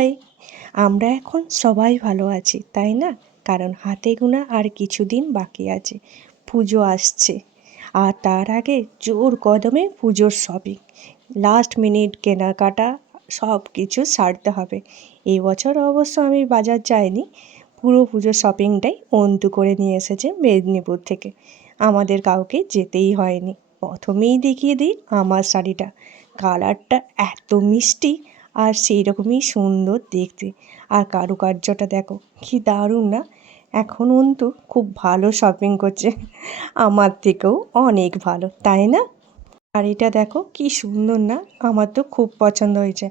High! আমরা এখন সবাই ভালো আছি, তাই না? কারণ হাতে গোনা আর কিছুদিন বাকি আছে। পুজো আসছে। আর তার আগে জোর কদমে পুজোর শপিং। লাস্ট মিনিট কেনাকাটা সব কিছু সারতে হবে। এই বছর অবশ্য আমি বাজার যাইনি। পুরো পুজোর শপিংটাই অন্তু করে নিয়ে এসেছে মেদিনীপুর থেকে। আমাদের কাউকে যেতেই হয়নি। প্রথমেই দেখিয়ে দিই আমার শাড়িটা। কালারটা এত মিষ্টি আর সেই রকমই সুন্দর দেখতে। আর কারুকার্যটা দেখো কি দারুণ না? এখন অন্তু খুব ভালো শপিং করছে, আমার থেকেও অনেক ভালো, তাই না? শাড়িটা দেখো কি সুন্দর না? আমার তো খুব পছন্দ হয়েছে।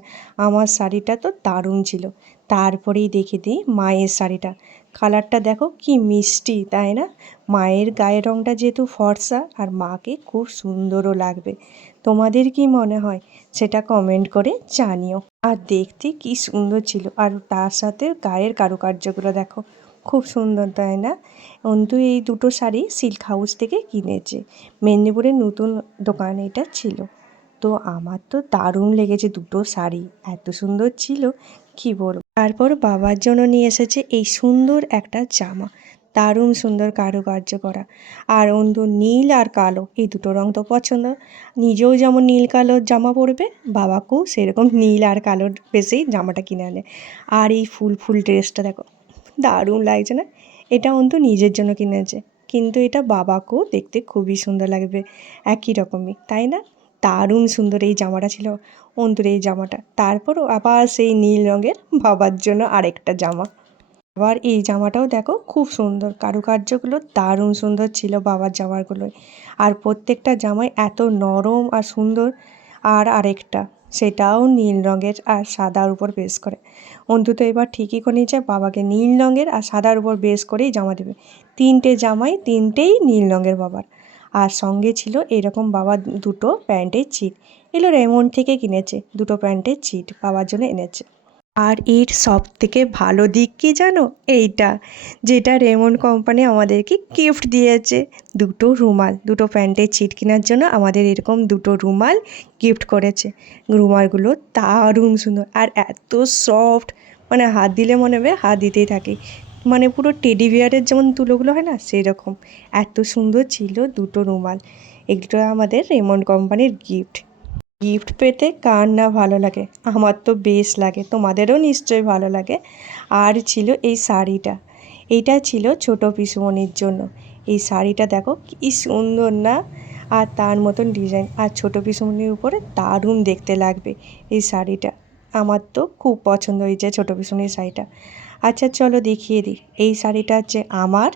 আমার শাড়িটা তো দারুণ ছিল। তারপরেই দেখে দিই মায়ের শাড়িটা। কালারটা দেখো কি মিষ্টি, তাই না? মায়ের গায়ের রঙটা যেহেতু ফর্সা আর মাকে খুব সুন্দরও লাগবে। তোমাদের কি মনে হয় সেটা কমেন্ট করে জানিও। আর দেখতে কি সুন্দর ছিল, আর তার সাথে গায়ের কারুকার্যগুলো দেখো খুব সুন্দর, তাই না? অন্তু এই দুটো শাড়ি সিল্ক হাউস থেকে কিনেছে। মেদিনীপুরের নতুন দোকান এটা ছিল। তো আমার তো দারুণ লেগেছে দুটো শাড়ি, এত সুন্দর ছিল কি বলবো। তারপর বাবার জন্য নিয়ে এসেছে এই সুন্দর একটা জামা, দারুণ সুন্দর কারুকার্য করা। আর অন্তু নীল আর কালো এই দুটো রং তো পছন্দ। নিজেও যেমন নীল কালো জামা পরবে, বাবাকেও সেরকম নীল আর কালোর বেশি জামাটা কিনে আনে। আর এই ফুল ফুল ড্রেসটা দেখো দারুণ লাগছে না? এটা অন্তু নিজের জন্য কিনেছে, কিন্তু এটা বাবাকেও দেখতে খুবই সুন্দর লাগবে, একই রকমই, তাই না? দারুণ সুন্দর এই জামাটা ছিল অন্তুর এই জামাটা। তারপর আবার সেই নীল রঙের বাবার জন্য আরেকটা জামা। আবার এই জামাটাও দেখো খুব সুন্দর, কারুকার্যগুলো দারুণ সুন্দর ছিল বাবার জামাগুলোয়। আর প্রত্যেকটা জামাই এত নরম আর সুন্দর। আর আরেকটা সেটাও নীল রঙের আর সাদার উপর বেস করে। অন্তু তো এবার ঠিকই করে নিয়েছে বাবাকে নীল রঙের আর সাদার উপর বেস করেই জামা দেবে। তিনটে জামাই তিনটেই নীল রঙের বাবার। আর সঙ্গে ছিল এরকম বাবা দুটো প্যান্টের ছিট। এগুলো রেমন্ড থেকে কিনেছে, দুটো প্যান্টের ছিট বাবার জন্য এনেছে। আর এর সব থেকে ভালো দিক কী জানো? এইটা, যেটা রেমন্ড কোম্পানি আমাদেরকে গিফট দিয়েছে। দুটো রুমাল, দুটো প্যান্টের ছিট কেনার জন্য আমাদের এরকম দুটো রুমাল গিফট করেছে। রুমালগুলো দারুণ সুন্দর আর এত সফট, মানে হাত দিলে মনে হবে হাত দিতেই থাকি। মানে পুরো টেডি বিয়ারের যেমন তুলোগুলো হয় না, সেই রকম এত সুন্দর ছিল দুটো রুমাল। এগুলো আমাদের রেমন্ড কোম্পানির গিফট। গিফট পেতে কার না ভালো লাগে? আমার তো বেশ লাগে, তোমাদেরও নিশ্চয়ই ভালো লাগে। আর ছিল এই শাড়িটা, এইটা ছিল ছোটো পিসুমণির জন্য। এই শাড়িটা দেখো কি সুন্দর না? আর তার মতন ডিজাইন, আর ছোটো পিসুমণির উপরে দারুণ দেখতে লাগবে এই শাড়িটা। আমার তো খুব পছন্দ হয়েছে ছোটো পিসুমণির শাড়িটা। আচ্ছা চলো দেখিয়ে দিই এই শাড়িটা হচ্ছে আমার,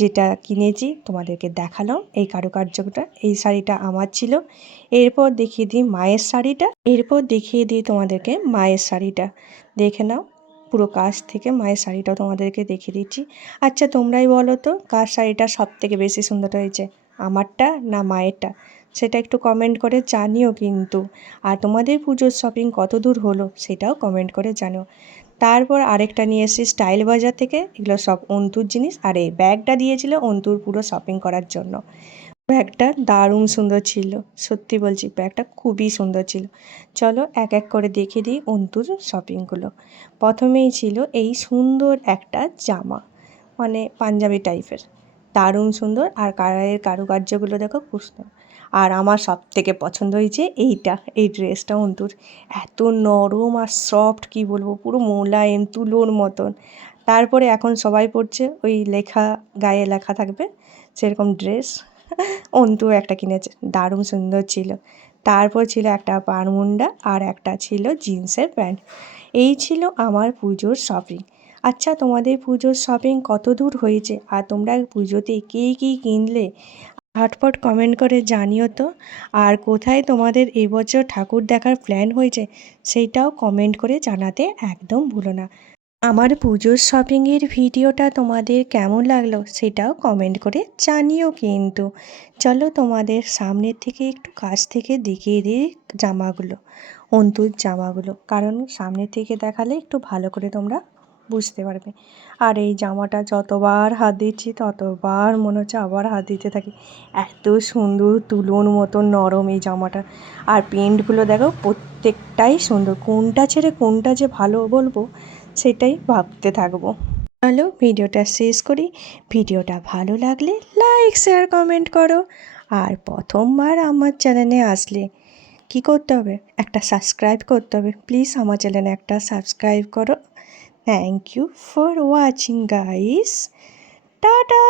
যেটা কিনেছি তোমাদেরকে দেখালাম এই কারুকার্যটা। এই শাড়িটা আমার ছিল। এরপর দেখিয়ে দিই মায়ের শাড়িটা। এরপর দেখিয়ে দিই তোমাদেরকে মায়ের শাড়িটা, দেখে নাও পুরো কাছ থেকে মায়ের শাড়িটাও তোমাদেরকে দেখিয়ে দিচ্ছি। আচ্ছা তোমরাই বলো তো কার শাড়িটা সব থেকে বেশি সুন্দর হয়েছে, আমারটা না মায়েরটা? সেটা একটু কমেন্ট করে জানিও কিন্তু। আর তোমাদের পুজোর শপিং কত দূর হলো সেটাও কমেন্ট করে জানিও। তারপর আরেকটা নিয়ে এসেছি স্টাইল বাজার থেকে, এগুলো সব অন্তুর জিনিস। আর এই ব্যাগটা দিয়েছিল অন্তুর পুরো শপিং করার জন্য। ব্যাগটা দারুণ সুন্দর ছিল, সত্যি বলছি ব্যাগটা খুবই সুন্দর ছিল। চলো এক এক করে দেখিয়ে দিই অন্তুর শপিংগুলো। প্রথমেই ছিল এই সুন্দর একটা জামা, মানে পাঞ্জাবি টাইপের, দারুণ সুন্দর। আর গায়ের কারুকার্যগুলো দেখো খুব সুন্দর। আর আমার সব থেকে পছন্দ হয়েছে এইটা, এই ড্রেসটা অন্তুর এত নরম আর সফট, কি বলবো, পুরো মোলায়েম তুলোর মতন। তারপরে এখন সবাই পরছে ওই লেখা, গায়ে লেখা থাকবে সেরকম ড্রেস। অন্তু একটা কিনেছে, দারুণ সুন্দর ছিল। তারপর ছিল একটা বারমুন্ডা আর একটা ছিল জিন্সের প্যান্ট। এই ছিল আমার পুজোর শপিং। আচ্ছা তোমাদের পুজোর শপিং কত দূর হয়েছে, আর তোমরা পুজোতে কে কী কিনলে ঝটপট কমেন্ট করে জানিও তো। আর কোথায় তোমাদের এবছর ঠাকুর দেখার প্ল্যান হয়েছে সেইটাও কমেন্ট করে জানাতে একদম ভুলো না। আমার পুজোর শপিংয়ের ভিডিওটা তোমাদের কেমন লাগলো সেটাও কমেন্ট করে জানিও কিন্তু। চলো তোমাদের সামনের থেকে একটু কাছ থেকে দেখিয়ে দিই জামাগুলো, অন্তুর জামাগুলো, কারণ সামনের থেকে দেখালে একটু ভালো করে তোমরা বুঝতে পারবে। আর এই জামাটা যতবার হাত দিচ্ছি ততবার মনে হচ্ছে আবার হাত দিতে থাকি, এত সুন্দর তুলোর মতো নরম এই জামাটা। আর প্রিন্টগুলো দেখো প্রত্যেকটাই সুন্দর, কোনটা ছেড়ে কোনটা যে ভালো বলবো সেটাই ভাবতে থাকবো। চলো ভিডিওটা শেষ করি। ভিডিওটা ভালো লাগলে লাইক শেয়ার কমেন্ট করো। আর প্রথমবার আমার চ্যানেলে আসলে কি করতে হবে, একটা সাবস্ক্রাইব করতে হবে। প্লিজ আমার চ্যানেলে একটা সাবস্ক্রাইব করো। Thank you for watching guys. Tata.